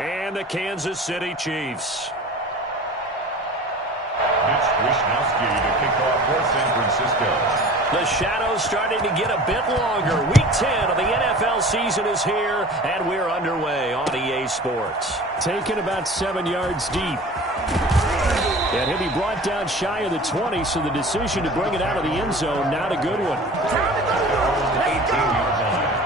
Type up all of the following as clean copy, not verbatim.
and the Kansas City Chiefs. Mitch Wishnowsky to kick off for San Francisco. The shadow's starting to get a bit longer. Week 10 of the NFL season is here, and we're underway on EA Sports. Taken about 7 yards deep. And he'll be brought down shy of the 20, so the decision to bring it out of the end zone, not a good one. 18-yard line.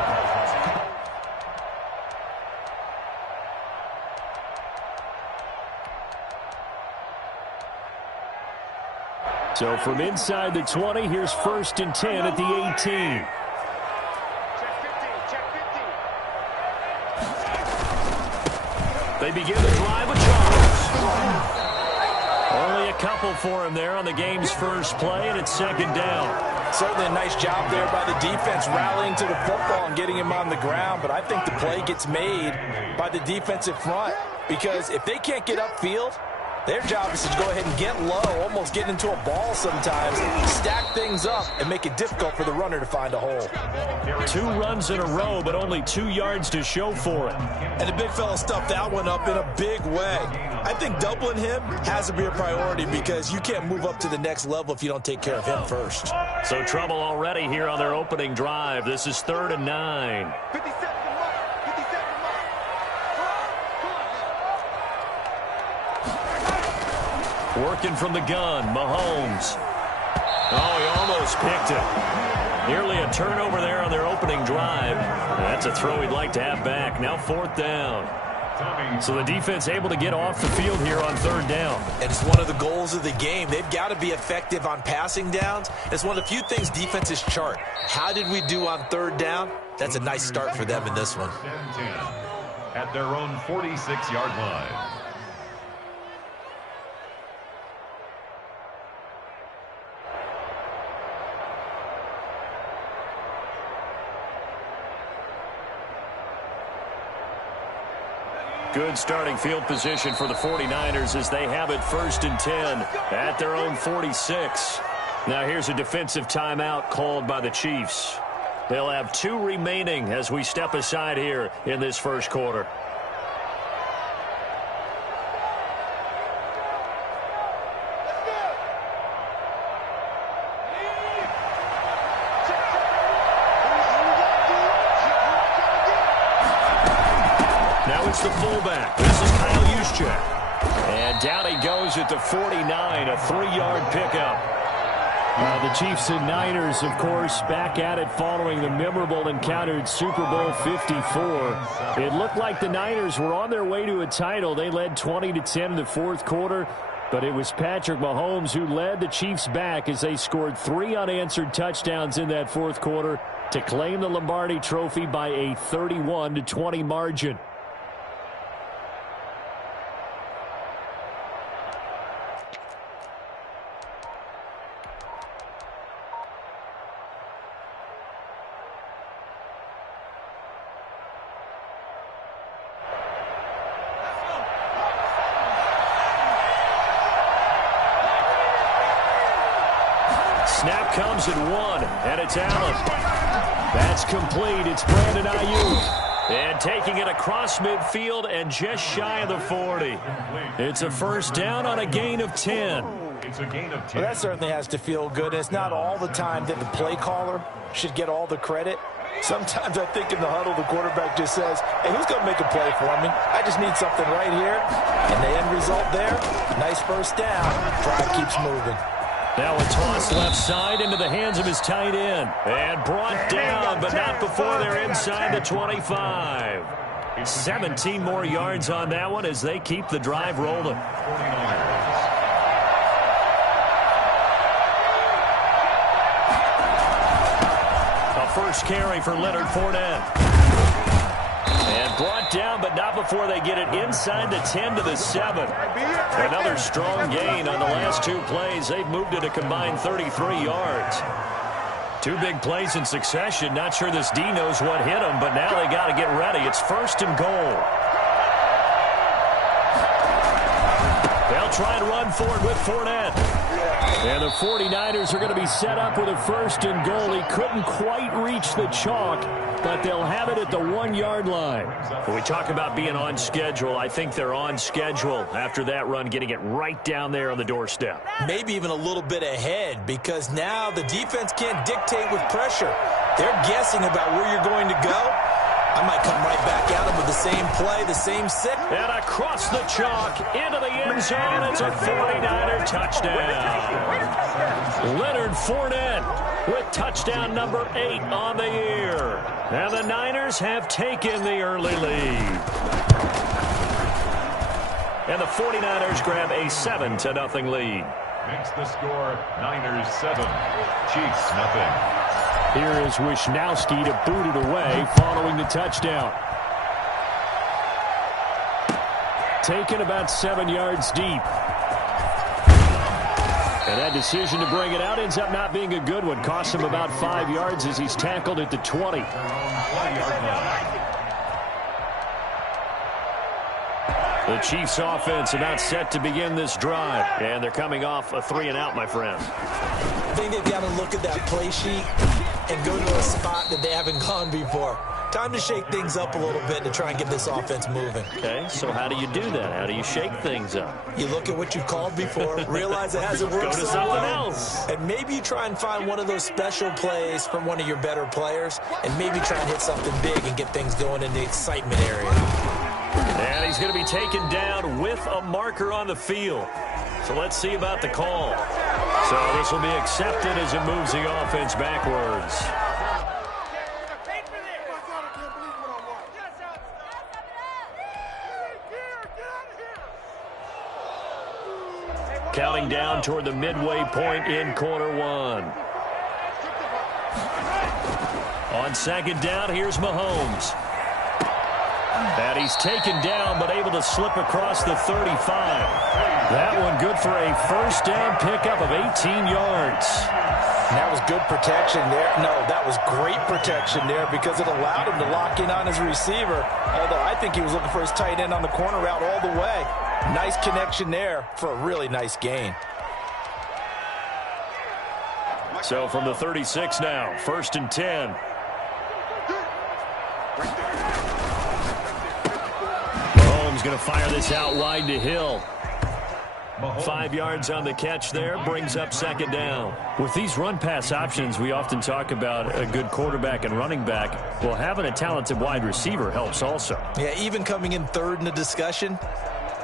So from inside the 20, here's 1st and 10 at the 18. They begin the drive with Charles. Only a couple for him there on the game's first play, and it's 2nd down. Certainly a nice job there by the defense rallying to the football and getting him on the ground, but I think the play gets made by the defensive front because if they can't get upfield, their job is to go ahead and get low, almost get into a ball sometimes, stack things up, and make it difficult for the runner to find a hole. 2 runs in a row, but only 2 yards to show for it. And the big fella stuffed that one up in a big way. I think doubling him has to be a priority because you can't move up to the next level if you don't take care of him first. So trouble already here on their opening drive. This is 3rd and 9. Working from the gun, Mahomes. Oh, he almost picked it. Nearly a turnover there on their opening drive. That's a throw he'd like to have back. Now 4th down. So the defense able to get off the field here on 3rd down. And it's one of the goals of the game. They've got to be effective on passing downs. It's one of the few things defenses chart. How did we do on 3rd down? That's a nice start for them in this one. At their own 46-yard line. Good starting field position for the 49ers as they have it 1st and 10 at their own 46. Now here's a defensive timeout called by the Chiefs. They'll have 2 remaining as we step aside here in this first quarter. The fullback. This is Kyle Juszczyk. And down he goes at the 49, a 3-yard pickup. The Chiefs and Niners, of course, back at it following the memorable encounter at Super Bowl 54. It looked like the Niners were on their way to a title. They led 20-10 in the 4th quarter, but it was Patrick Mahomes who led the Chiefs back as they scored 3 unanswered touchdowns in that 4th quarter to claim the Lombardi Trophy by a 31-20 margin. Snap comes at 1, and it's Allen. That's complete. It's Brandon Ayuk. And taking it across midfield and just shy of the 40. It's a 1st down on a gain of 10. It's a gain of 10. Well, that certainly has to feel good. It's not all the time that the play caller should get all the credit. Sometimes I think in the huddle, the quarterback just says, hey, who's going to make a play for me? I just need something right here. And the end result there, nice 1st down. Drive keeps moving. Now a toss left side into the hands of his tight end. And brought down, but not before they're inside the 25. 17 more yards on that one as they keep the drive rolling. A first carry for Leonard Fournette. And brought down, but not before they get it inside the 10 to the 7. Another strong gain on the last 2 plays. They've moved it a combined 33 yards. 2 big plays in succession. Not sure this D knows what hit them, but now they got to get ready. It's 1st and goal. They'll try and run for it with Fournette. And the 49ers are going to be set up with a 1st and goal. He couldn't quite reach the chalk, but they'll have it at the 1-yard line. When we talk about being on schedule, I think they're on schedule after that run, getting it right down there on the doorstep. Maybe even a little bit ahead, because now the defense can't dictate with pressure. They're guessing about where you're going to go. I might come right back at him with the same play, the same sit. And across the chalk, into the end zone. It's a 49er touchdown. Leonard Fournette with touchdown number 8 on the year. And the Niners have taken the early lead. And the 49ers grab a 7-0 lead. Makes the score Niners 7, Chiefs nothing. Here is Wisnowski to boot it away following the touchdown. Taken about 7 yards deep. And that decision to bring it out ends up not being a good one. Costs him about 5 yards as he's tackled at the 20. The Chiefs offense about set to begin this drive. And they're coming off a 3-and-out, my friend. I think they've got to look at that play sheet and go to a spot that they haven't gone before. Time to shake things up a little bit to try and get this offense moving. Okay, so how do you do that? How do you shake things up? You look at what you've called before, realize it hasn't worked Go to so something well, else. and maybe you try and find one of those special plays from one of your better players, and maybe try and hit something big and get things going in the excitement area. And he's going to be taken down with a marker on the field. So let's see about the call. So this will be accepted as it moves the offense backwards. Counting down toward the midway point in quarter 1. On 2nd down, here's Mahomes. And he's taken down, but able to slip across the 35. That one good for a 1st down pickup of 18 yards. And that was good protection there. No, that was great protection there because it allowed him to lock in on his receiver. Although I think he was looking for his tight end on the corner route all the way. Nice connection there for a really nice gain. So from the 36 now, 1st and 10. Going to fire this out wide to Hill. 5 yards on the catch there, brings up 2nd down. With these run-pass options, we often talk about a good quarterback and running back. Well, having a talented wide receiver helps also. Yeah, even coming in 3rd in the discussion,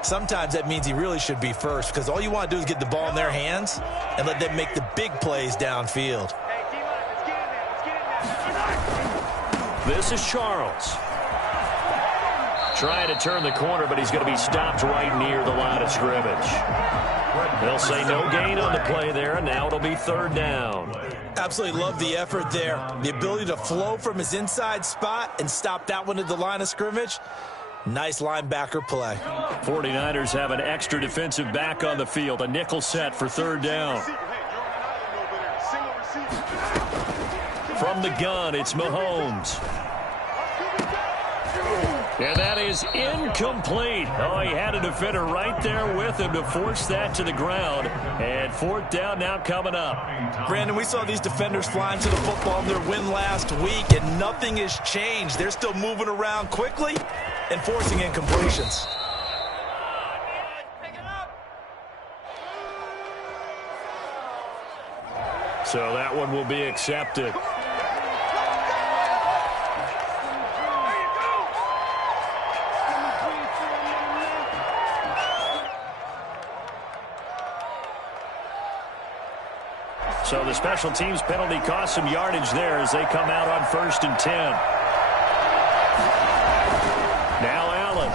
sometimes that means he really should be 1st because all you want to do is get the ball in their hands and let them make the big plays downfield. This is Charles. Trying to turn the corner, but he's going to be stopped right near the line of scrimmage. They'll say no gain on the play there, and now it'll be 3rd down. Absolutely love the effort there. The ability to flow from his inside spot and stop that one at the line of scrimmage. Nice linebacker play. 49ers have an extra defensive back on the field, a nickel set for 3rd down. From the gun, it's Mahomes. And that is incomplete. Oh, he had a defender right there with him to force that to the ground. And 4th down now coming up. Brandon, we saw these defenders flying to the football in their win last week, and nothing has changed. They're still moving around quickly and forcing incompletions. So that one will be accepted. So the special teams penalty cost some yardage there as they come out on 1st and 10. Now Allen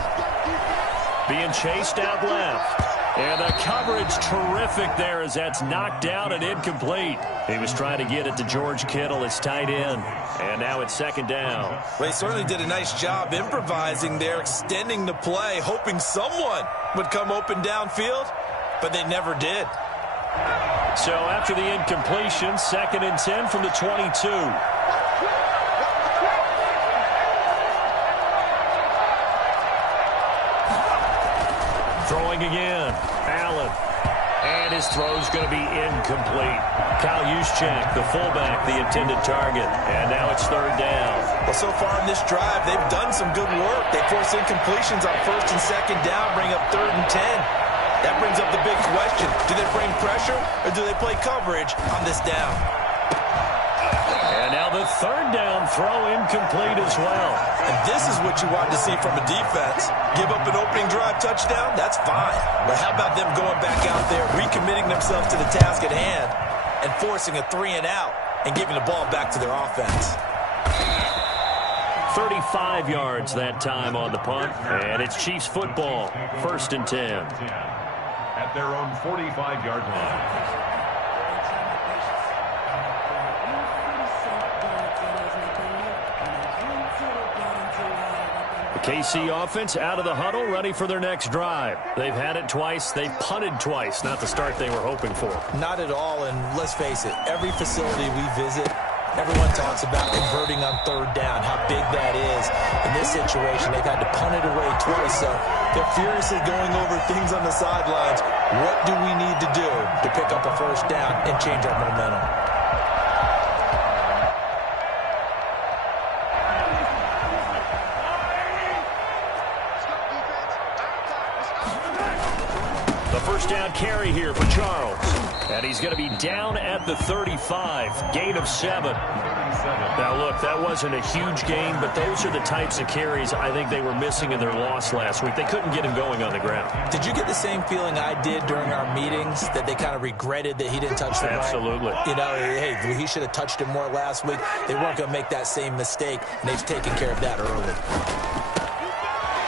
being chased out left. And the coverage terrific there as that's knocked down and incomplete. He was trying to get it to George Kittle, his tight end. And now it's 2nd down. Well, he certainly did a nice job improvising there, extending the play, hoping someone would come open downfield, but they never did. So after the incompletion, 2nd and 10 from the 22. Throwing again. Allen. And his throw's going to be incomplete. Kyle Juszczyk, the fullback, the intended target. And now it's third down. Well, so far in this drive, they've done some good work. They force incompletions on first and second down, bring up 3rd and 10. That brings up the big question. Do they bring pressure or do they play coverage on this down? And now the third down throw incomplete as well. And this is what you want to see from a defense. Give up an opening drive touchdown, that's fine. But how about them going back out there, recommitting themselves to the task at hand, and forcing a 3-and-out and giving the ball back to their offense? 35 yards that time on the punt. And it's Chiefs football. 1st and 10. At their own 45-yard line. KC offense out of the huddle, ready for their next drive. They've had it twice. They've punted twice. Not the start they were hoping for. Not at all, and let's face it, every facility we visit, everyone talks about converting on 3rd down, how big that is. In this situation, they've had to punt it away twice, so they're furiously going over things on the sidelines. What do we need to do to pick up a 1st down and change our momentum? Down carry here for Charles. And he's going to be down at the 35. Gain of 7. Now, look, that wasn't a huge gain, but those are the types of carries I think they were missing in their loss last week. They couldn't get him going on the ground. Did you get the same feeling I did during our meetings, that they kind of regretted that he didn't touch the Absolutely. Right? You know, hey, he should have touched him more last week. They weren't going to make that same mistake, and they've taken care of that early.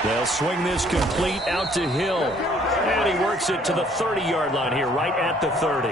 They'll swing this complete out to Hill. And he works it to the 30-yard line here, right at the 30. 3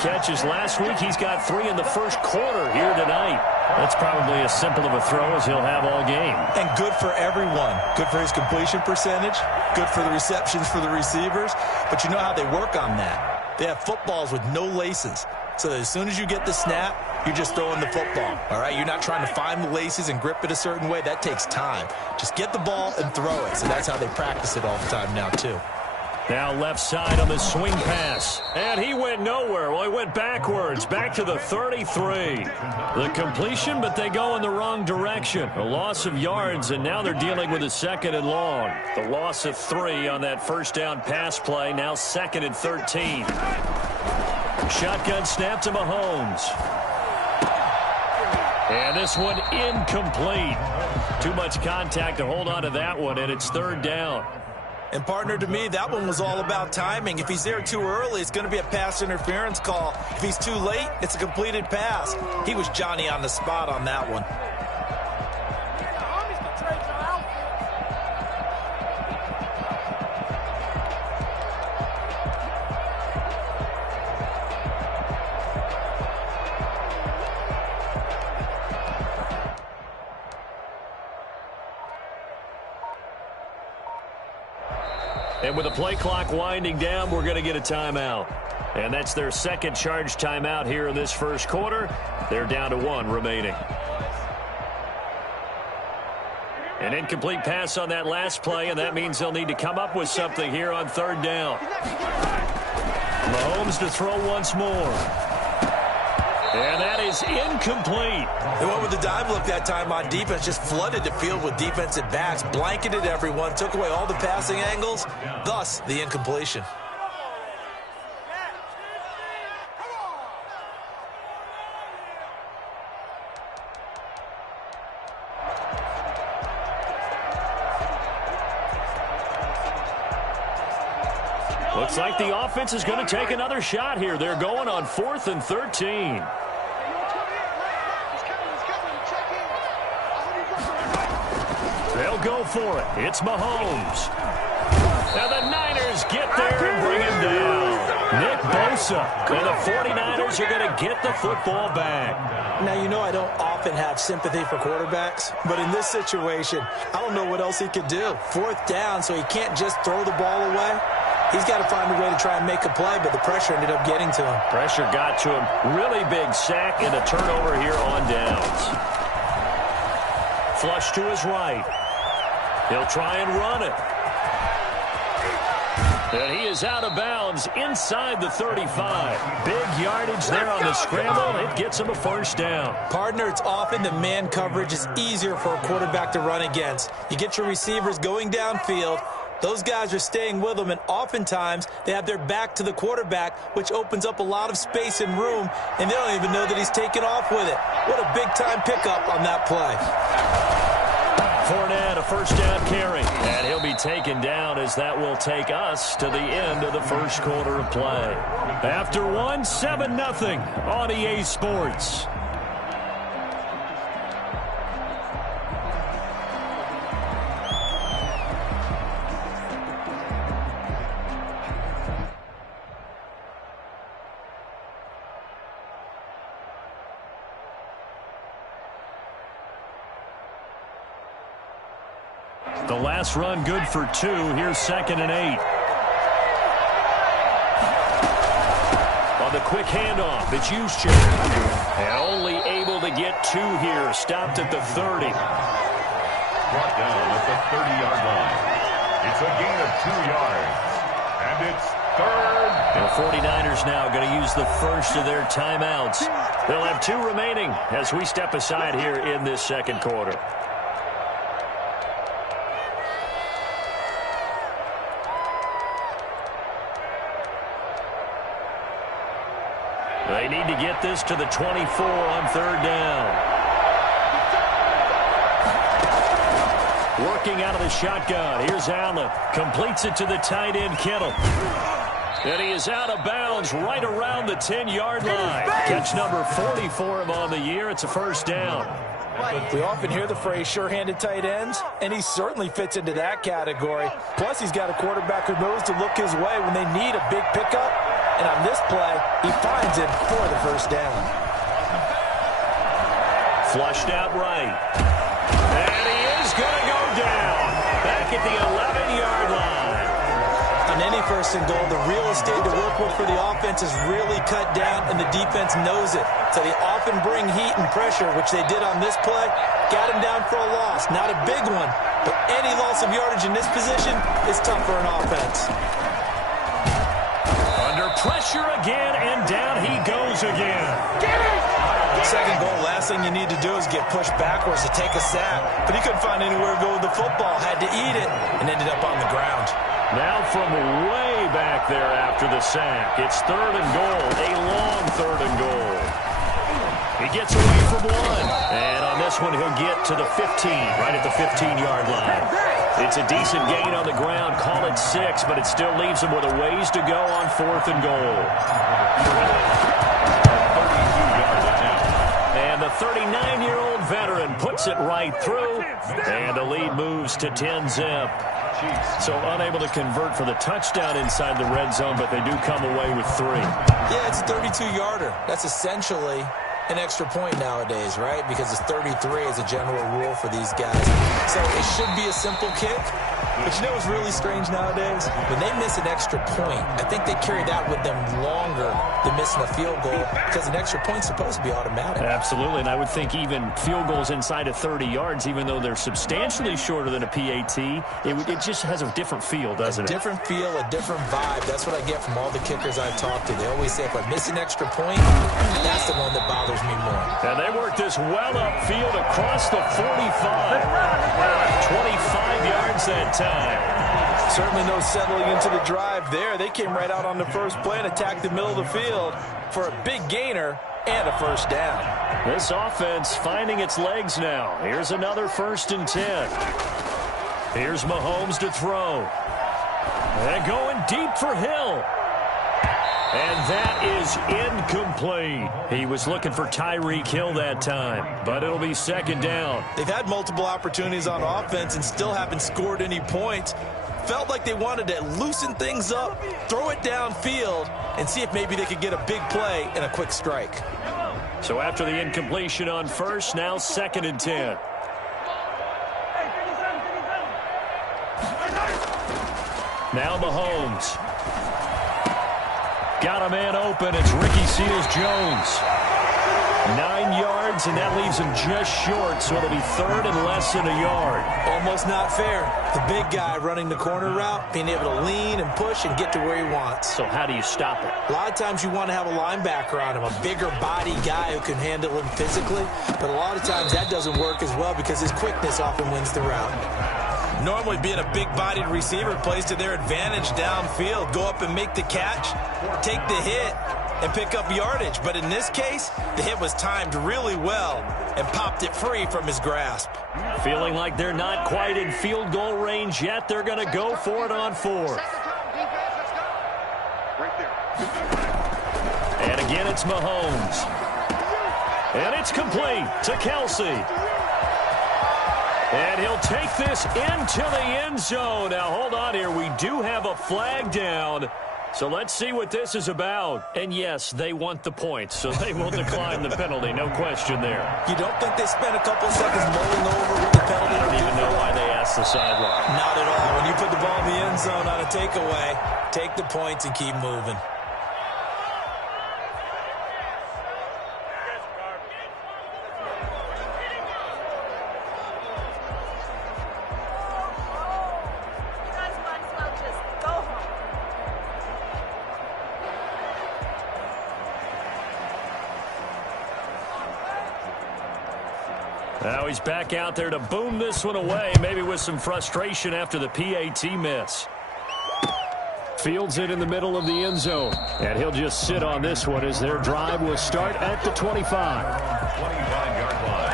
catches last week. He's got 3 in the first quarter here tonight. That's probably as simple of a throw as he'll have all game. And good for everyone. Good for his completion percentage. Good for the receptions for the receivers. But you know how they work on that. They have footballs with no laces. So that as soon as you get the snap, you're just throwing the football. All right? You're not trying to find the laces and grip it a certain way. That takes time. Just get the ball and throw it. So that's how they practice it all the time now, too. Now left side on the swing pass. And he went nowhere. Well, he went backwards, back to the 33. The completion, but they go in the wrong direction. A loss of yards, and now they're dealing with a 2nd and long. The loss of 3 on that 1st down pass play, now 2nd and 13. Shotgun snap to Mahomes. And this one incomplete. Too much contact to hold on to that one, and it's 3rd down. And, partner, to me, that one was all about timing. If he's there too early, it's going to be a pass interference call. If he's too late, it's a completed pass. He was Johnny on the spot on that one. And with the play clock winding down, we're going to get a timeout. And that's their 2nd charge timeout here in this first quarter. They're down to 1 remaining. An incomplete pass on that last play, and that means they'll need to come up with something here on 3rd down. Mahomes to throw once more. And that is incomplete. They went with the dive look that time on defense, just flooded the field with defensive backs, blanketed everyone, took away all the passing angles, thus the incompletion. Looks like the offense is going to take another shot here. They're going on 4th and 13. They'll go for it. It's Mahomes. Now the Niners get there and bring him down. Nick Bosa. And the 49ers are going to get the football back. Now, you know I don't often have sympathy for quarterbacks, but in this situation, I don't know what else he could do. 4th down, so he can't just throw the ball away. He's got to find a way to try and make a play, but the pressure ended up getting to him. Pressure got to him. Really big sack and a turnover here on downs. Flush to his right. He'll try and run it. And he is out of bounds inside the 35. Big yardage there on the scramble. It gets him a first down. Partner, it's often the man coverage is easier for a quarterback to run against. You get your receivers going downfield. Those guys are staying with them, and oftentimes they have their back to the quarterback, which opens up a lot of space and room, and they don't even know that he's taken off with it. What a big-time pickup on that play. Fournette, a first down carry. And he'll be taken down as that will take us to the end of the first quarter of play. After one, 7-0 on EA Sports. The last run good for 2. Here's 2nd and 8. On the quick handoff, it's Juszczyk. And only able to get 2 here. Stopped at the 30. Brought down at the 30-yard line. It's a gain of 2 yards. And it's 3rd. The 49ers now going to use the first of their timeouts. They'll have 2 remaining as we step aside here in this second quarter. They need to get this to the 24 on 3rd down. Working out of the shotgun. Here's Allen. Completes it to the tight end, Kittle. And he is out of bounds right around the 10-yard line. Catch number 40 for him on the year. It's a first down. We often hear the phrase sure-handed tight ends, and he certainly fits into that category. Plus, he's got a quarterback who knows to look his way when they need a big pickup. And on this play, he finds it for the first down. Flushed out right. And he is going to go down. Back at the 11-yard line. On any 1st and goal, the real estate to work with for the offense is really cut down, and the defense knows it. So they often bring heat and pressure, which they did on this play. Got him down for a loss. Not a big one, but any loss of yardage in this position is tough for an offense. Under pressure again, and down he goes again. Second goal, last thing you need to do is get pushed backwards to take a sack. But he couldn't find anywhere to go with the football, had to eat it, and ended up on the ground. Now from way back there after the sack, it's 3rd and goal, a long 3rd and goal. He gets away from 1, and on this one he'll get to the 15, right at the 15-yard line. It's a decent gain on the ground, call it 6, but it still leaves him with a ways to go on 4th and goal. And the 39-year-old veteran puts it right through, and the lead moves to 10-zip. So unable to convert for the touchdown inside the red zone, but they do come away with 3. Yeah, it's a 32-yarder. That's essentially an extra point nowadays, right? Because it's 33 as a general rule for these guys. So it should be a simple kick. But you know what's really strange nowadays? When they miss an extra point, I think they carry that with them longer than missing a field goal because an extra point's supposed to be automatic. Absolutely, and I would think even field goals inside of 30 yards, even though they're substantially shorter than a PAT, it just has a different feel, doesn't it? A different feel, a different vibe. That's what I get from all the kickers I've talked to. They always say if I miss an extra point, that's the one that bothers me more. And they work this well upfield across the 45. 25 yards that time. Certainly no settling into the drive there. They came right out on the first play and attacked the middle of the field for a big gainer and a first down. This offense finding its legs now. Here's another 1st and 10. Here's Mahomes to throw. And going deep for Hill. And that is incomplete. He was looking for Tyreek Hill that time, but it'll be 2nd down. They've had multiple opportunities on offense and still haven't scored any points. Felt like they wanted to loosen things up, throw it downfield, and see if maybe they could get a big play and a quick strike. So after the incompletion on 1st, now 2nd and 10. Now Mahomes. Got a man open. It's Ricky Seals-Jones. 9 yards, and that leaves him just short, so it'll be third and less than a yard. Almost not fair. The big guy running the corner route, being able to lean and push and get to where he wants. So how do you stop it? A lot of times you want to have a linebacker on him, a bigger body guy who can handle him physically, but a lot of times that doesn't work as well because his quickness often wins the route. Normally being a big-bodied receiver plays to their advantage downfield. Go up and make the catch, take the hit, and pick up yardage. But in this case, the hit was timed really well and popped it free from his grasp. Feeling like they're not quite in field goal range yet. They're going to go for it on fourth. And again, it's Mahomes. And it's complete to Kelsey. And he'll take this into the end zone. Now, hold on here. We do have a flag down. So let's see what this is about. And yes, they want the points, so they will decline the penalty. No question there. You don't think they spent a couple seconds mulling over what the penalty? I don't even know why they asked the sideline. Not at all. When you put the ball in the end zone on a takeaway, take the points and keep moving. Now he's back out there to boom this one away, maybe with some frustration after the PAT miss. Fields it in the middle of the end zone, and he'll just sit on this one as their drive will start at the 25. 25-yard line.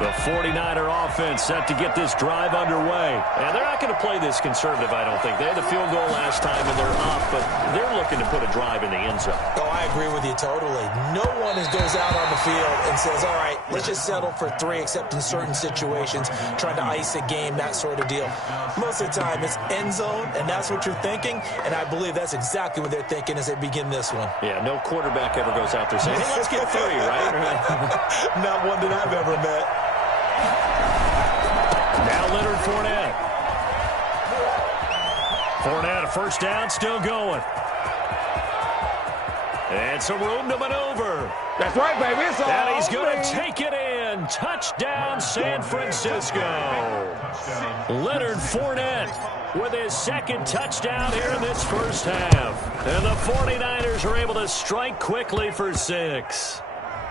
The 49er offense set to get this drive underway. And they're not going to play this conservative, I don't think. They had the field goal last time, and they're up, but they're looking to put a drive in the end zone. Oh, I agree with you totally. No one goes out on the field and says, all right, let's just settle for 3, except in certain situations, trying to ice a game, that sort of deal. Most of the time, it's end zone, and that's what you're thinking, and I believe that's exactly what they're thinking as they begin this one. Yeah, no quarterback ever goes out there saying, hey, let's get 3, right? Not one that I've ever met. Now Leonard Fournette. Fournette, a first down, still going. And some room to maneuver. That's right, baby. It's all and he's going to take it in. Touchdown, San Francisco. Leonard Fournette with his second touchdown here in this first half. And the 49ers are able to strike quickly for 6.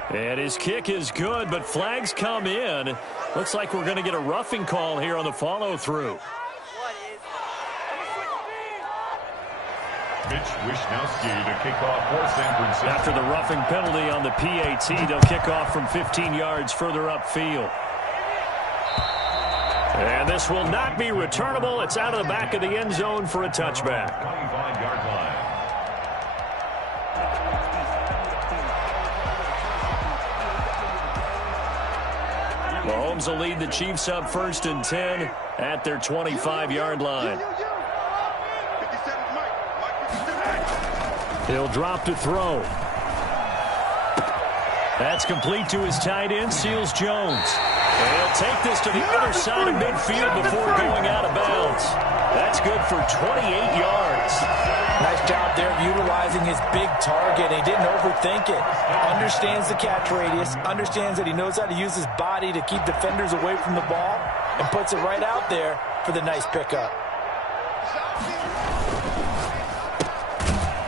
And his kick is good, but flags come in. Looks like we're going to get a roughing call here on the follow-through. Mitch Wishnowsky to kick off for San Francisco. After the roughing penalty on the PAT, they'll kick off from 15 yards further upfield. And this will not be returnable. It's out of the back of the end zone for a touchback. 25-yard line. Mahomes will lead the Chiefs up 1st and 10 at their 25-yard line. He'll drop to throw. That's complete to his tight end, Seals Jones. And he'll take this to the other side of midfield before going out of bounds. That's good for 28 yards. Nice job there of utilizing his big target. He didn't overthink it. Understands the catch radius. Understands that he knows how to use his body to keep defenders away from the ball. And puts it right out there for the nice pickup.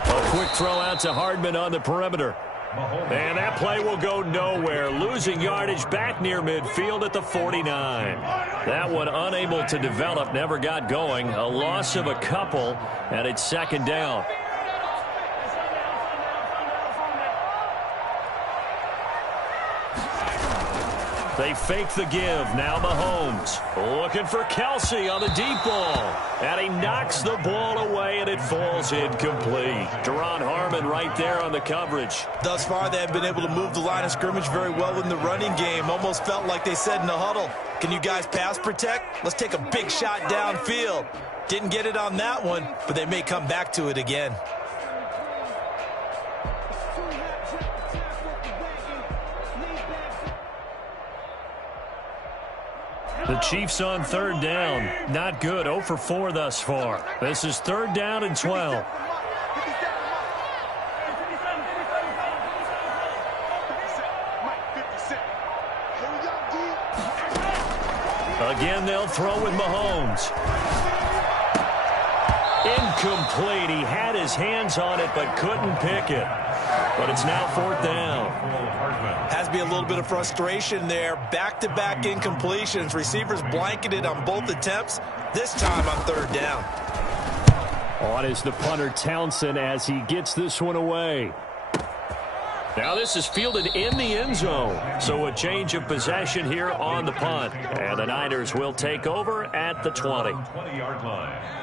A quick throw out to Hardman on the perimeter. And that play will go nowhere. Losing yardage back near midfield at the 49. That one unable to develop, never got going. A loss of a couple, and it's 2nd down. They fake the give. Now Mahomes looking for Kelce on the deep ball. And he knocks the ball away, and it falls incomplete. Duron Harmon right there on the coverage. Thus far, they have been able to move the line of scrimmage very well in the running game. Almost felt like they said in the huddle, can you guys pass protect? Let's take a big shot downfield. Didn't get it on that one, but they may come back to it again. The Chiefs on third down. Not good. 0 for 4 thus far. This is third down and 12. Again, they'll throw with Mahomes. Incomplete. He had his hands on it but couldn't pick it. But it's now fourth down. Has to be a little bit of frustration there. Back-to-back incompletions. Receivers blanketed on both attempts, this time on third down. On is the punter Townsend as he gets this one away. Now this is fielded in the end zone. So a change of possession here on the punt. And the Niners will take over at the 20. 20-yard line.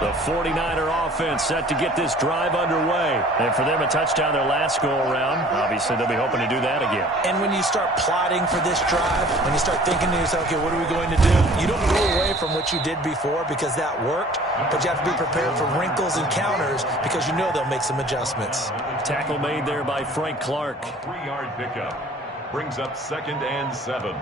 The 49er offense set to get this drive underway. And for them, a touchdown their last go-around. Obviously, they'll be hoping to do that again. And when you start plotting for this drive, when you start thinking to yourself, okay, what are we going to do? You don't go away from what you did before because that worked, but you have to be prepared for wrinkles and counters because you know they'll make some adjustments. Tackle made there by Frank Clark. 3-yard pickup. Brings up 2nd and 7.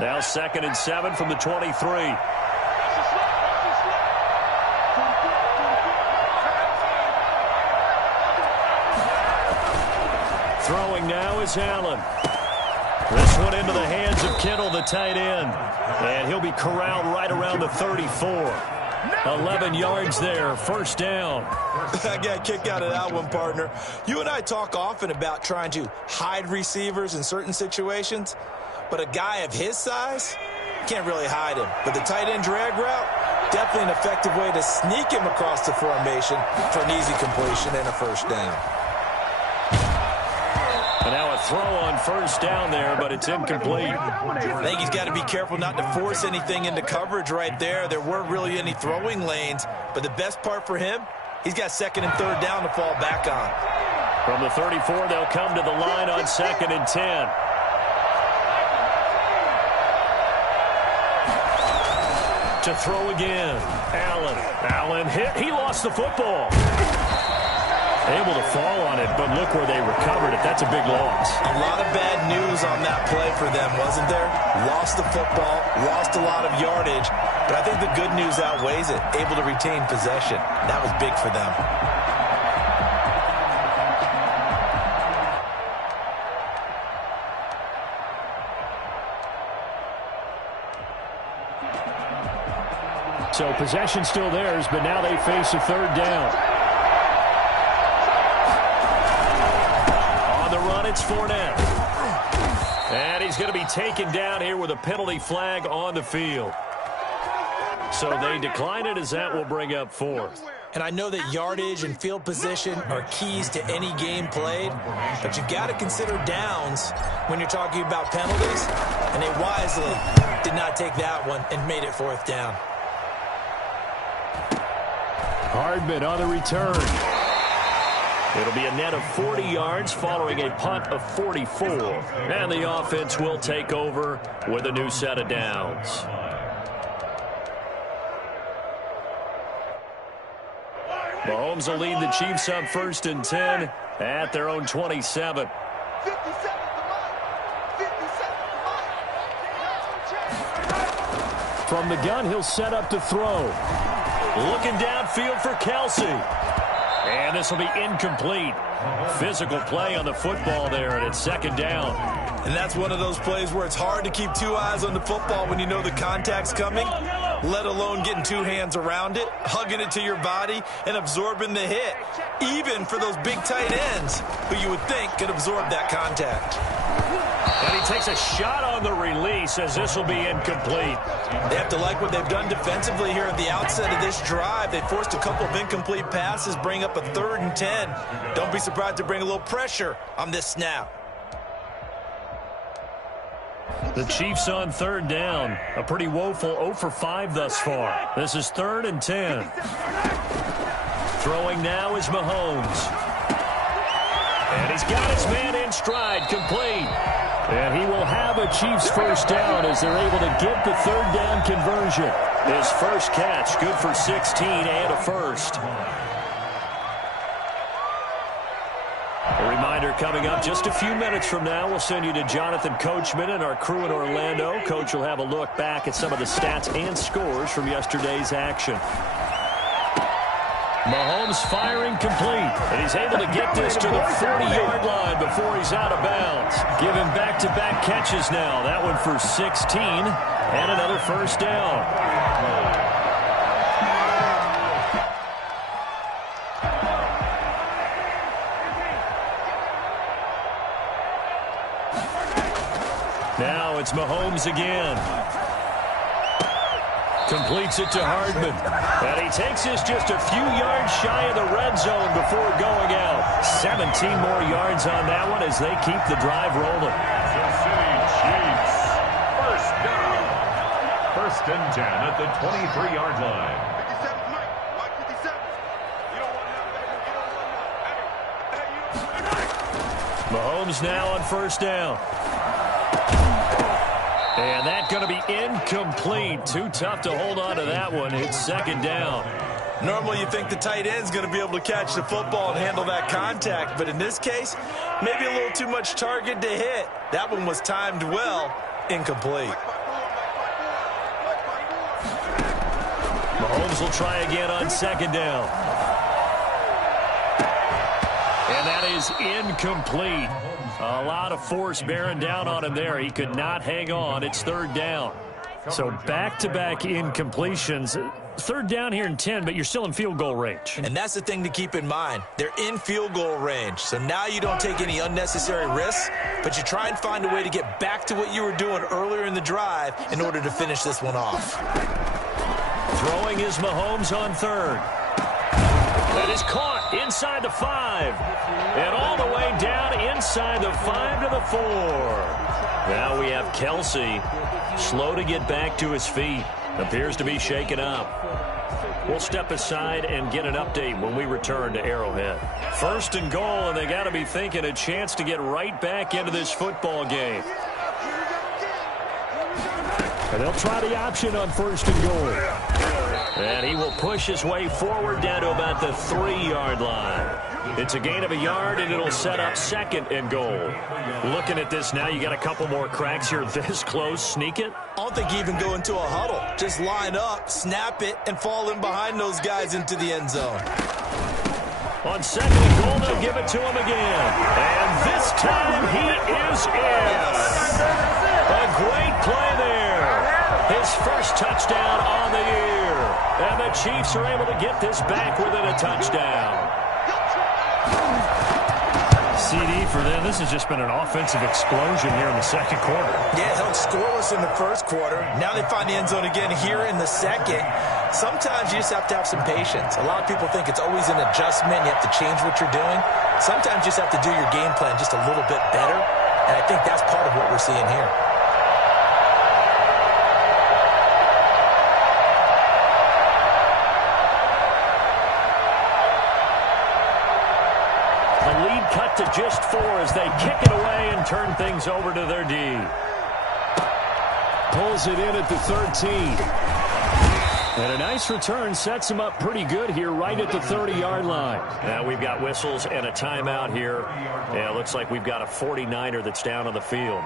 Now 2nd and 7 from the 23. Throwing now is Allen. This one into the hands of Kittle, the tight end. And he'll be corralled right around the 34. 11 yards there, first down. I got a kick out of that one, partner. You and I talk often about trying to hide receivers in certain situations. But a guy of his size, can't really hide him. But the tight end drag route, definitely an effective way to sneak him across the formation for an easy completion and a first down. And now a throw on first down there, but it's incomplete. I think he's got to be careful not to force anything into coverage right there. There weren't really any throwing lanes. But the best part for him, he's got 2nd and 3rd down to fall back on. From the 34, they'll come to the line on 2nd and 10. To throw again. Allen hit. He lost the football. Able to fall on it, but look where they recovered it. That's a big loss. A lot of bad news on that play for them, wasn't there? Lost the football, lost a lot of yardage, but I think the good news outweighs it. Able to retain possession. That was big for them. So possession still theirs, but now they face a third down. On the run, it's Fournette. And he's going to be taken down here with a penalty flag on the field. So they decline it as that will bring up 4th. And I know that yardage and field position are keys to any game played, but you've got to consider downs when you're talking about penalties, and they wisely did not take that one and made it 4th down. Hardman on the return. It'll be a net of 40 yards following a punt of 44. And the offense will take over with a new set of downs. Mahomes will lead the Chiefs up 1st and 10 at their own 27. From the gun, he'll set up to throw. Looking downfield for Kelce. And this will be incomplete. Physical play on the football there, and it's 2nd down. And that's one of those plays where it's hard to keep two eyes on the football when you know the contact's coming, let alone getting two hands around it, hugging it to your body, and absorbing the hit, even for those big tight ends who you would think could absorb that contact. And he takes a shot on the release as this will be incomplete. They have to like what they've done defensively here at the outset of this drive. They forced a couple of incomplete passes, bring up a 3rd and 10. Don't be surprised to bring a little pressure on this snap. The Chiefs on 3rd down. A pretty woeful 0 for 5 thus far. This is 3rd and 10. Throwing now is Mahomes. And he's got his man in stride, complete. And he will have a Chiefs first down as they're able to get the 3rd down conversion. His first catch, good for 16 and a first. A reminder coming up just a few minutes from now, we'll send you to Jonathan Coachman and our crew in Orlando. Coach will have a look back at some of the stats and scores from yesterday's action. Mahomes firing complete, and he's able to get this to the 40-yard line before he's out of bounds. Give him back-to-back catches now. That one for 16, and another first down. Now it's Mahomes again. Completes it to Hardman. And he takes this just a few yards shy of the red zone before going out. 17 more yards on that one as they keep the drive rolling. Kansas City Chiefs. First down. 1st and 10 at the 23-yard line. Mahomes now on 1st down. And that's going to be incomplete. Too tough to hold on to that one. It's 2nd down. Normally you think the tight end's going to be able to catch the football and handle that contact, but in this case, maybe a little too much target to hit. That one was timed well, incomplete. Mahomes will try again on 2nd down. And that is incomplete. A lot of force bearing down on him there. He could not hang on. It's 3rd down. So back-to-back incompletions. 3rd down here in 10, but you're still in field goal range. And that's the thing to keep in mind. They're in field goal range. So now you don't take any unnecessary risks, but you try and find a way to get back to what you were doing earlier in the drive in order to finish this one off. Throwing is Mahomes on 3rd. That is caught inside the 5. And all the way down inside the 5 to the 4. Now we have Kelce, slow to get back to his feet. Appears to be shaken up. We'll step aside and get an update when we return to Arrowhead. 1st and goal, and they got to be thinking a chance to get right back into this football game. And they'll try the option on 1st and goal. And he will push his way forward down to about the 3-yard line. It's a gain of a yard, and it'll set up 2nd and goal. Looking at this now, you got a couple more cracks here this close. Sneak it? I don't think you even go into a huddle. Just line up, snap it, and fall in behind those guys into the end zone. On 2nd and goal, they'll give it to him again. And this time he is in. A great play there. His first touchdown on the year. And the Chiefs are able to get this back within a touchdown. CD for them. This has just been an offensive explosion here in the 2nd quarter. Yeah, held scoreless in the 1st quarter. Now they find the end zone again here in the 2nd. Sometimes you just have to have some patience. A lot of people think it's always an adjustment. You have to change what you're doing. Sometimes you just have to do your game plan just a little bit better. And I think that's part of what we're seeing here. Cut to just 4 as they kick it away and turn things over to their D. Pulls it in at the 13. And a nice return sets him up pretty good here right at the 30-yard line. Now we've got whistles and a timeout here. Yeah, it looks like we've got a 49er that's down on the field.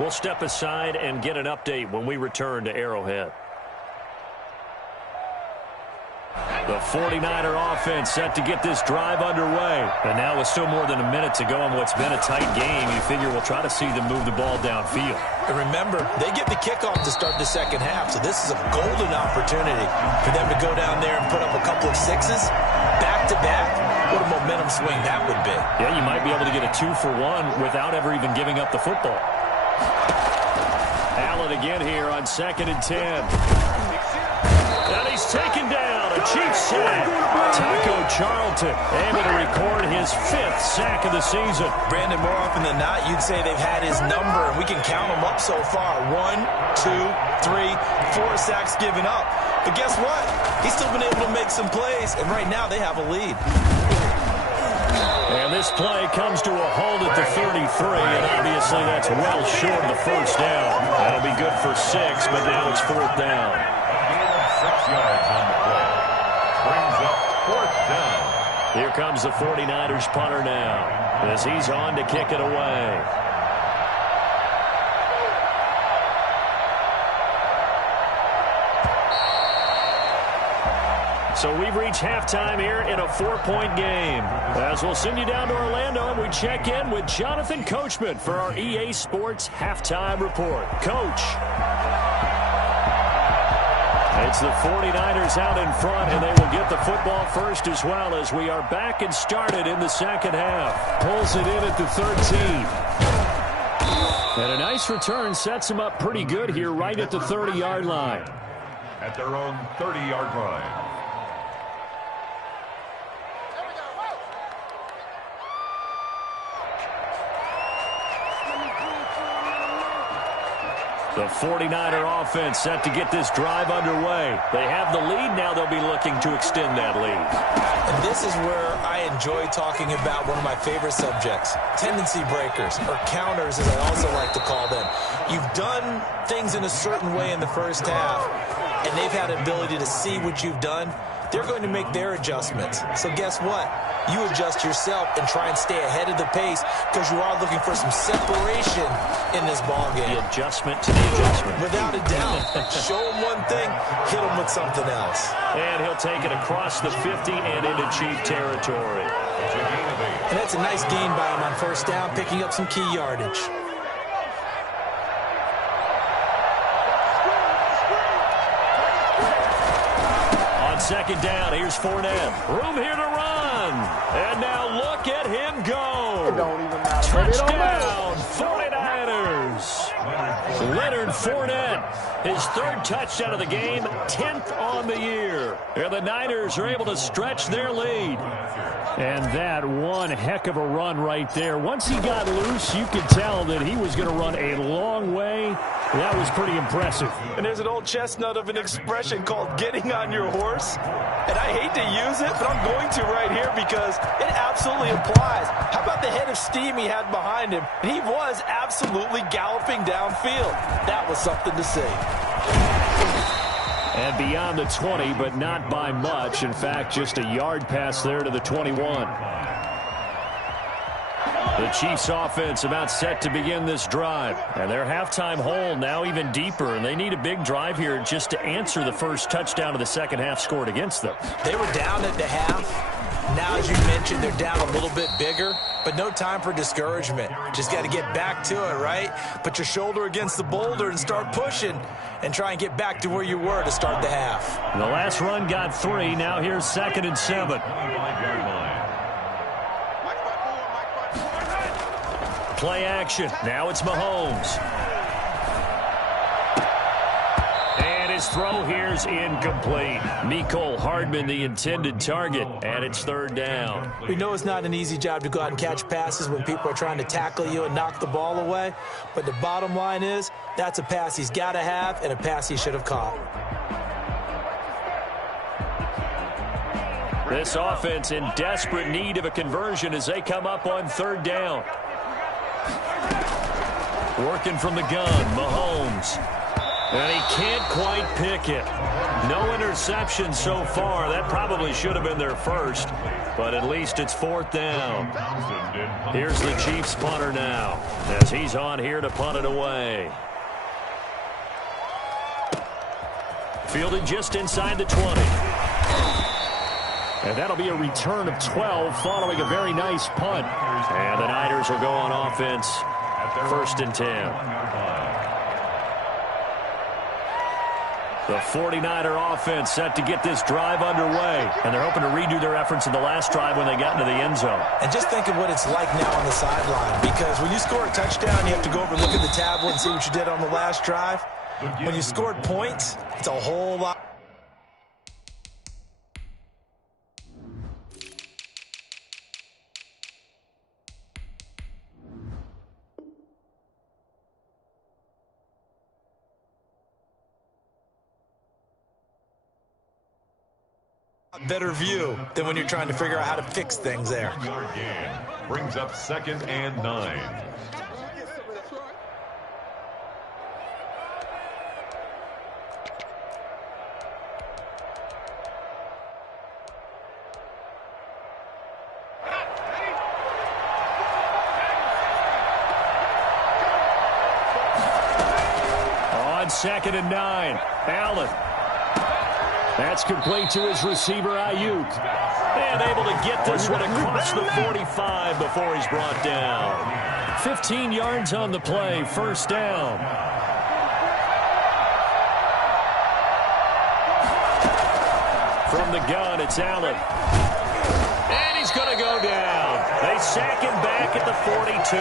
We'll step aside and get an update when we return to Arrowhead. The 49er offense set to get this drive underway. And now with still more than a minute to go in what's been a tight game, you figure we'll try to see them move the ball downfield. And remember, they get the kickoff to start the second half, so this is a golden opportunity for them to go down there and put up a couple of sixes back-to-back. What a momentum swing that would be. Yeah, you might be able to get a 2-for-1 without ever even giving up the football. Allen again here on 2nd and 10. And he's taken down. A Chiefs sack. Taco Charlton able to record his 5th sack of the season. Brandon, more often than not, you'd say they've had his number, and we can count them up so far. 1, 2, 3, 4 sacks given up. But guess what? He's still been able to make some plays, and right now they have a lead. And this play comes to a hold at the 33, and obviously that's well short of the first down. That'll be good for 6, but now it's 4th down. 6 yards on the play. Brings up 4th down. Here comes the 49ers punter now as he's on to kick it away. So we've reached halftime here in a 4-point game. As we'll send you down to Orlando, and we check in with Jonathan Coachman for our EA Sports Halftime Report. Coach. It's the 49ers out in front, and they will get the football first as well as we are back and started in the second half. Pulls it in at the 13. And a nice return sets him up pretty good here right at the 30-yard line. At their own 30-yard line. The 49er offense set to get this drive underway. They have the lead. Now they'll be looking to extend that lead. And this is where I enjoy talking about one of my favorite subjects, tendency breakers, or counters as I also like to call them. You've done things in a certain way in the first half, and they've had an ability to see what you've done. They're going to make their adjustments. So guess what? You adjust yourself and try and stay ahead of the pace because you are looking for some separation in this ball game. The adjustment to the adjustment. Without a doubt. Show them one thing, hit them with something else. And he'll take it across the 50 and into Chief territory. And that's a nice gain by him on first down, picking up some key yardage. Second down, here's Fournette. Room here to run. And now look at him go. It don't even matter. Touchdown, 49ers. Leonard Fournette, his 3rd touchdown of the game, 10th on the year. And the Niners are able to stretch their lead. And that one heck of a run right there. Once he got loose, you could tell that he was going to run a long way. That was pretty impressive. And there's an old chestnut of an expression called getting on your horse. And I hate to use it, but I'm going to right here because it absolutely applies. How about the head of steam he had behind him? He was absolutely galloping downfield. That was something to see. And beyond the 20, but not by much. In fact, just a yard pass there to the 21. The Chiefs offense about set to begin this drive. And their halftime hole now even deeper. And they need a big drive here just to answer the first touchdown of the second half scored against them. They were down at the half. Now, as you mentioned, they're down a little bit bigger. But no time for discouragement. Just got to get back to it, right? Put your shoulder against the boulder and start pushing. And try and get back to where you were to start the half. The last run got 3. Now here's 2nd and 7. Play action. Now it's Mahomes. And his throw here's incomplete. Mecole Hardman, the intended target, and it's 3rd down. We know it's not an easy job to go out and catch passes when people are trying to tackle you and knock the ball away. But the bottom line is, that's a pass he's got to have and a pass he should have caught. This offense in desperate need of a conversion as they come up on 3rd down. Working from the gun, Mahomes. And he can't quite pick it. No interception so far. That probably should have been their first. But at least it's 4th down. Here's the Chiefs punter now as he's on here to punt it away. Fielded just inside the 20. And that'll be a return of 12 following a very nice punt. And the Niners will go on offense. 1st and 10. The 49er offense set to get this drive underway. And they're hoping to redo their efforts in the last drive when they got into the end zone. And just think of what it's like now on the sideline. Because when you score a touchdown, you have to go over and look at the tablet and see what you did on the last drive. When you scored points, it's a whole lot. Better view than when you're trying to figure out how to fix things there. Brings up 2nd and 9. On 2nd and 9, Allen. That's complete to his receiver, Ayuk. And able to get this one across the 45 before he's brought down. 15 yards on the play, 1st down. From the gun, it's Allen. And he's going to go down. They sack him back at the 42.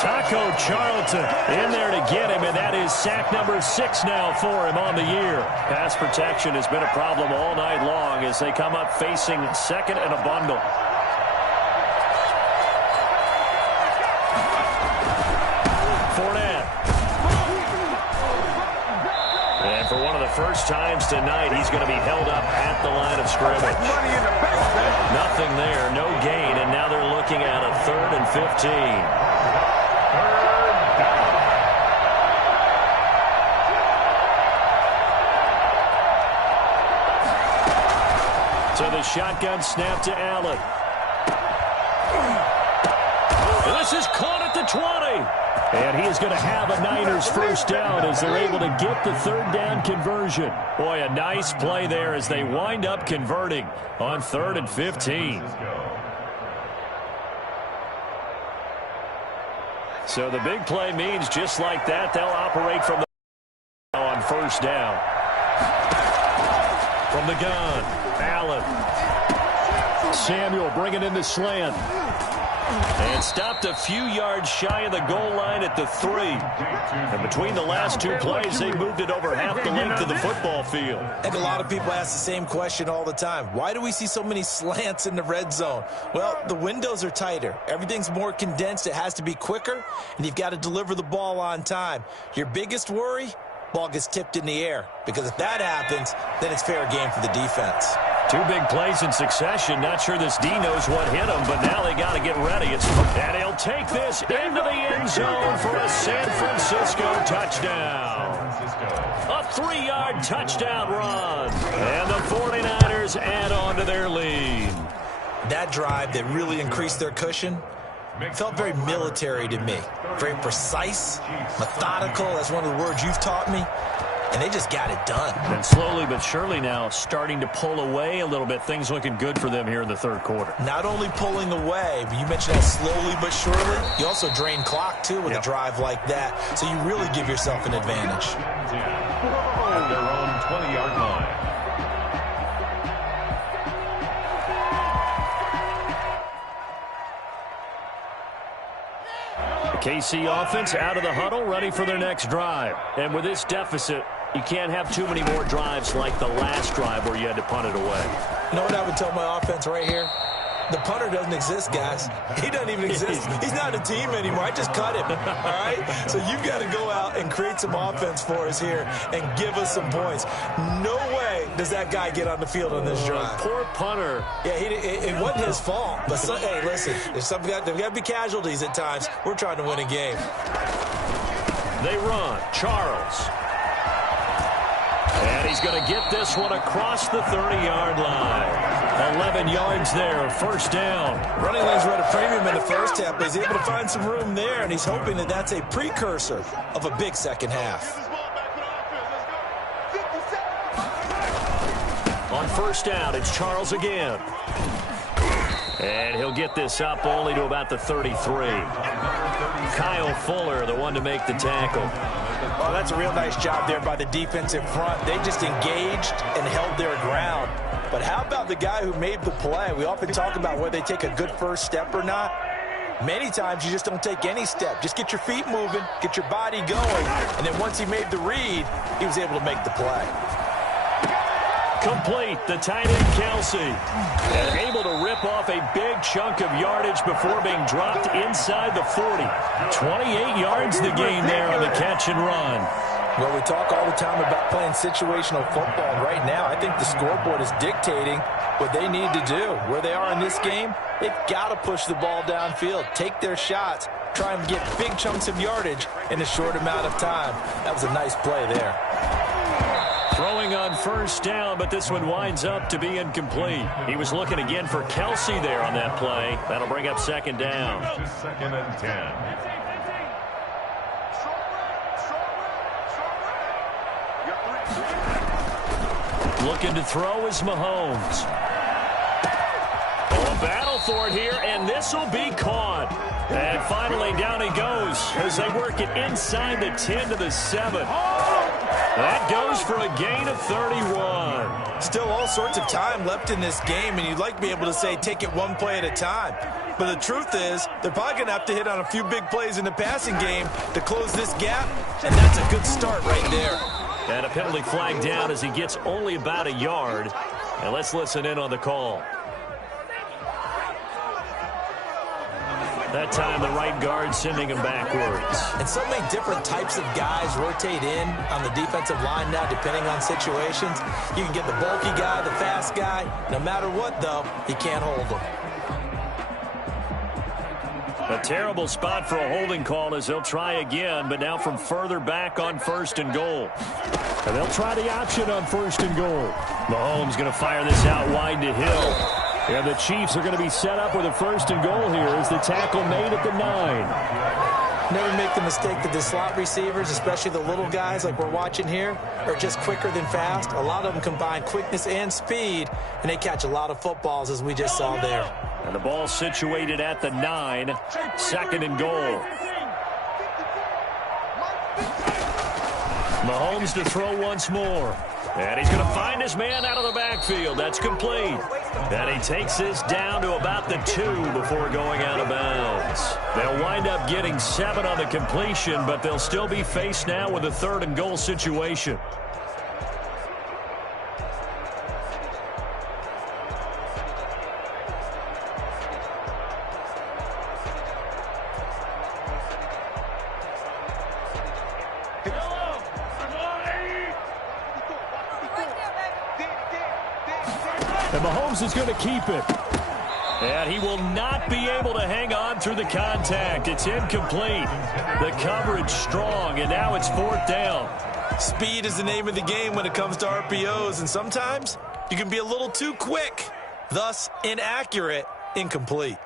Taco Charlton in there to get him, and that is sack number 6 now for him on the year. Pass protection has been a problem all night long as they come up facing 2nd and a bundle. Fournette. And for one of the first times tonight, he's going to be held up at the line of scrimmage. Nothing there, no gain, and now they're looking at a 3rd and 15. So the shotgun snap to Allen. And this is caught at the 20. And he is going to have a Niners 1st down as they're able to get the 3rd down conversion. Boy, a nice play there as they wind up converting on 3rd and 15. So the big play means just like that, they'll operate from the on 1st down. From the gun, Allen. Samuel bringing in the slant. And stopped a few yards shy of the goal line at the 3. And between the last 2 plays, they moved it over half the length of the football field. And a lot of people ask the same question all the time. Why do we see so many slants in the red zone? Well, the windows are tighter. Everything's more condensed. It has to be quicker, and you've got to deliver the ball on time. Your biggest worry? Ball gets tipped in the air. Because if that happens, then it's fair game for the defense. 2 big plays in succession. Not sure this D knows what hit him, but now they got to get ready. And he'll take this into the end zone for a San Francisco touchdown. A 3-yard touchdown run. And the 49ers add on to their lead. That drive that really increased their cushion felt very military to me. Very precise, methodical. That's one of the words you've taught me. And they just got it done. And slowly but surely now starting to pull away a little bit. Things looking good for them here in the 3rd quarter. Not only pulling away, but you mentioned that slowly but surely. You also drain clock, too, with a drive like that. So you really give yourself an advantage. At their own 20-yard line. The KC offense out of the huddle, ready for their next drive. And with this deficit, you can't have too many more drives like the last drive where you had to punt it away. You know what I would tell my offense right here? The punter doesn't exist, guys. He doesn't even exist. He's not a team anymore. I just cut him, all right? So you've got to go out and create some offense for us here and give us some points. No way does that guy get on the field on this drive. Poor punter. Yeah, it wasn't his fault. But, hey, listen, there's got to be casualties at times. We're trying to win a game. They run. Charles. And he's going to get this one across the 30-yard line. 11 yards there, 1st down. Running lanes were at a premium in the first half, but he's able to find some room there, and he's hoping that that's a precursor of a big second half. On first down. It's Charles again. And he'll get this up only to about the 33. Kyle Fuller, the one to make the tackle. Oh, that's a real nice job there by the defensive front. They just engaged and held their ground. But how about the guy who made the play? We often talk about whether they take a good first step or not. Many times you just don't take any step. Just get your feet moving, get your body going, and then once he made the read, he was able to make the play. Complete, the tight end Kelsey. And able to rip off a big chunk of yardage before being dropped inside the 40. 28 yards the gain there on the catch and run. Well, we talk all the time about playing situational football, and right now I think the scoreboard is dictating what they need to do. Where they are in this game, they've got to push the ball downfield, take their shots, try and get big chunks of yardage in a short amount of time. That was a nice play there. Throwing on first down, but this one winds up to be incomplete. He was looking again for Kelsey there on that play. That'll bring up second down. Second and 10. Looking to throw is Mahomes. A battle for it here, and this will be caught. And finally down he goes as they work it inside the 10 to the 7. That goes for a gain of 31. Still all sorts of time left in this game, and you'd like to be able to say take it one play at a time. But the truth is, they're probably going to have to hit on a few big plays in the passing game to close this gap, and that's a good start right there. And a penalty flag down as he gets only about a yard. And let's listen in on the call. That time the right guard sending him backwards. And so many different types of guys rotate in on the defensive line now depending on situations. You can get the bulky guy, the fast guy. No matter what, though, you can't hold them. A terrible spot for a holding call as they'll try again, but now from further back on first and goal. And they'll try the option on first and goal. Mahomes going to fire this out wide to Hill. And the Chiefs are going to be set up with a first and goal here as the tackle made at the 9. Never make the mistake that the slot receivers, especially the little guys like we're watching here, are just quicker than fast. A lot of them combine quickness and speed, and they catch a lot of footballs as we just saw there. And the ball situated at the 9, second and goal. Mahomes to throw once more. And he's going to find his man out of the backfield. That's complete. And he takes this down to about the 2 before going out of bounds. They'll wind up getting 7 on the completion, but they'll still be faced now with a third and goal situation. And Mahomes is going to keep it. And he will not be able to hang on through the contact. It's incomplete. The coverage strong, and now it's fourth down. Speed is the name of the game when it comes to RPOs, and sometimes you can be a little too quick, thus inaccurate, incomplete.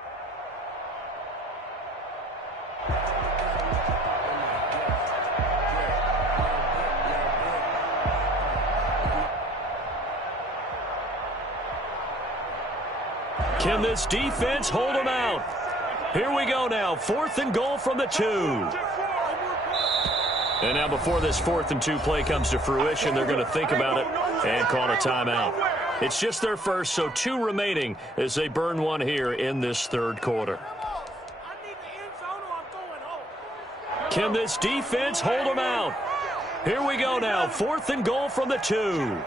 Can this defense hold them out? Here we go now. Fourth and goal from the 2. And now before this 4th and 2 play comes to fruition, they're going to think about it and call a timeout. It's just their first, so 2 remaining as they burn one here in this third quarter. Can this defense hold them out? Here we go now. 4th and goal from the 2.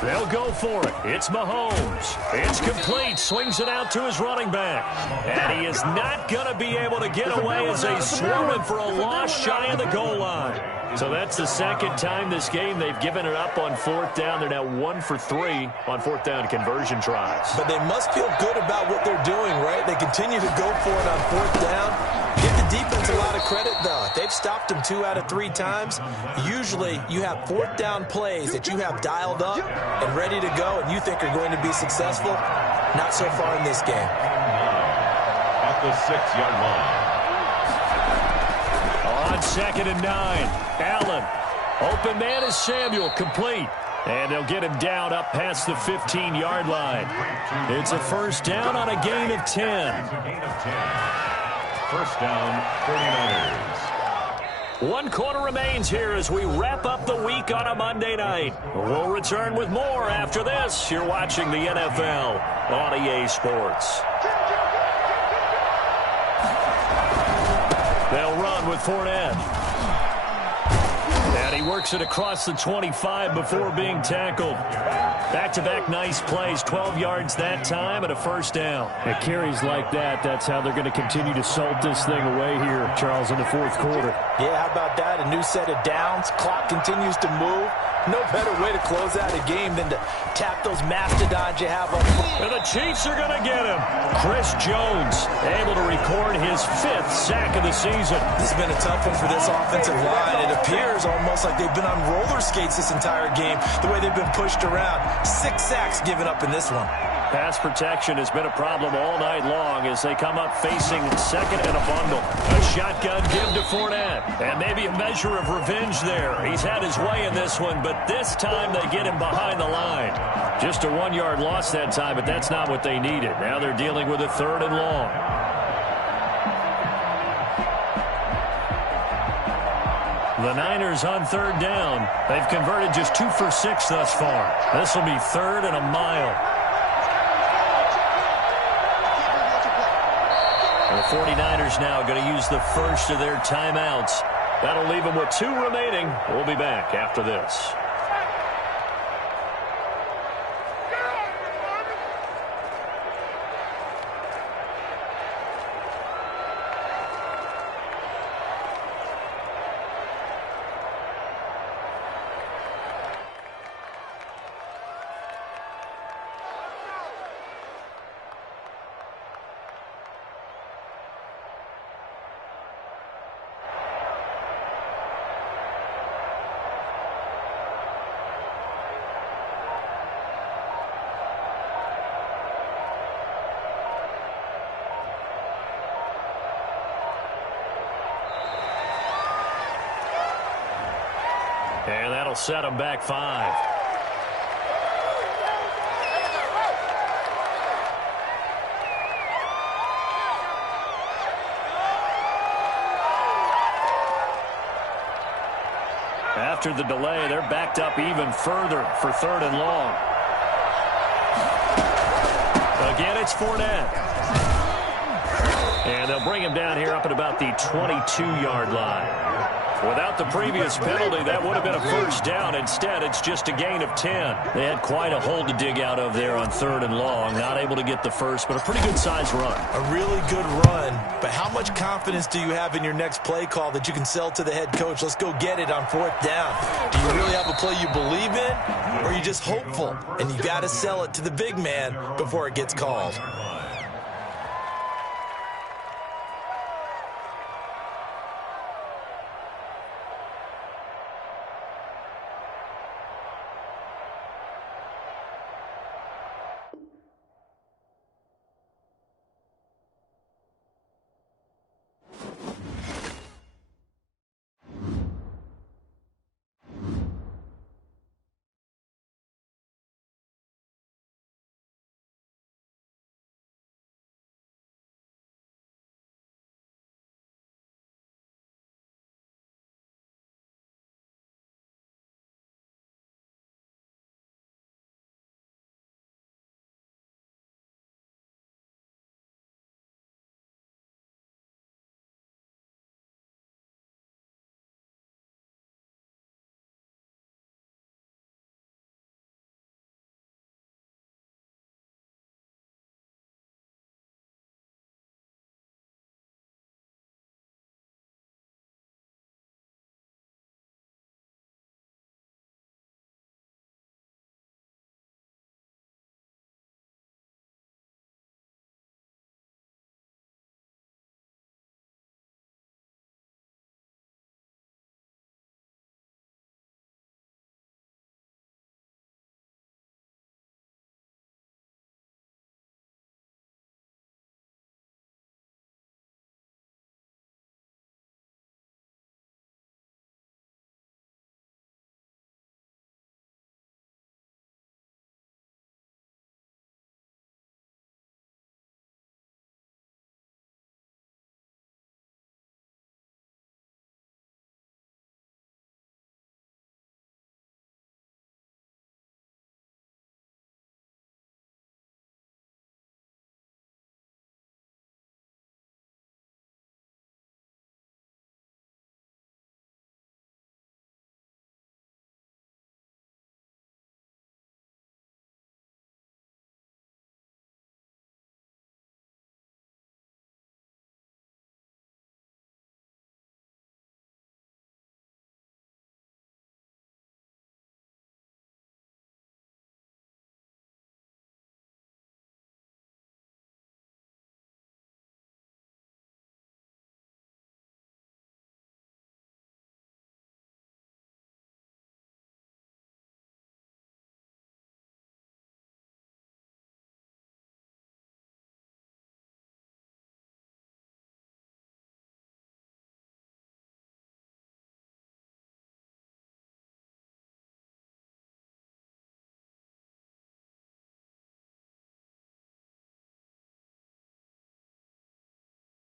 They'll go for it. It's Mahomes. It's complete. Swings it out to his running back. And he is not going to be able to get away as they swarm him for a loss shy of the goal line. So that's the second time this game they've given it up on fourth down. They're now 1 for 3 on fourth down conversion tries. But they must feel good about what they're doing, right? They continue to go for it on fourth down. Get the defense a lot of credit, though. They've stopped him 2 out of 3 times. Usually, you have 4th down plays that you have dialed up and ready to go and you think are going to be successful. Not so far in this game. At the 6-yard line. On 2nd and 9, Allen. Open man is Samuel, complete. And they'll get him down up past the 15-yard line. It's a first down on a gain of 10. First down, 49ers. 1 quarter remains here as we wrap up the week on a Monday night. We'll return with more after this. You're watching the NFL on EA Sports. They'll run with Fournette. And he works it across the 25 before being tackled. Back-to-back nice plays, 12 yards that time and a first down. At carries like that, that's how they're going to continue to salt this thing away here, Charles, in the 4th quarter. Yeah, how about that? A new set of downs. Clock continues to move. No better way to close out a game than to tap those mastodons you have on. And the Chiefs are going to get him. Chris Jones able to record his 5th sack of the season. This has been a tough one for this offensive line. It appears almost like they've been on roller skates this entire game, the way they've been pushed around. 6 sacks given up in this one. Pass protection has been a problem all night long as they come up facing 2nd and a bundle. A shotgun give to Fournette. And maybe a measure of revenge there. He's had his way in this one, but this time they get him behind the line. Just a 1-yard loss that time, but that's not what they needed. Now they're dealing with a 3rd and long. The Niners on 3rd down. They've converted just 2 for 6 thus far. This will be 3rd and a mile. The 49ers now going to use the first of their timeouts. That'll leave them with 2 remaining. We'll be back after this. And that'll set them back 5. After the delay, they're backed up even further for 3rd and long. Again, it's Fournette. And they'll bring him down here up at about the 22-yard line. Without the previous penalty, that would have been a first down. Instead, it's just a gain of 10. They had quite a hole to dig out of there on 3rd and long. Not able to get the first, but a pretty good-sized run. A really good run, but how much confidence do you have in your next play call that you can sell to the head coach? Let's go get it on 4th down. Do you really have a play you believe in, or are you just hopeful? And you got to sell it to the big man before it gets called.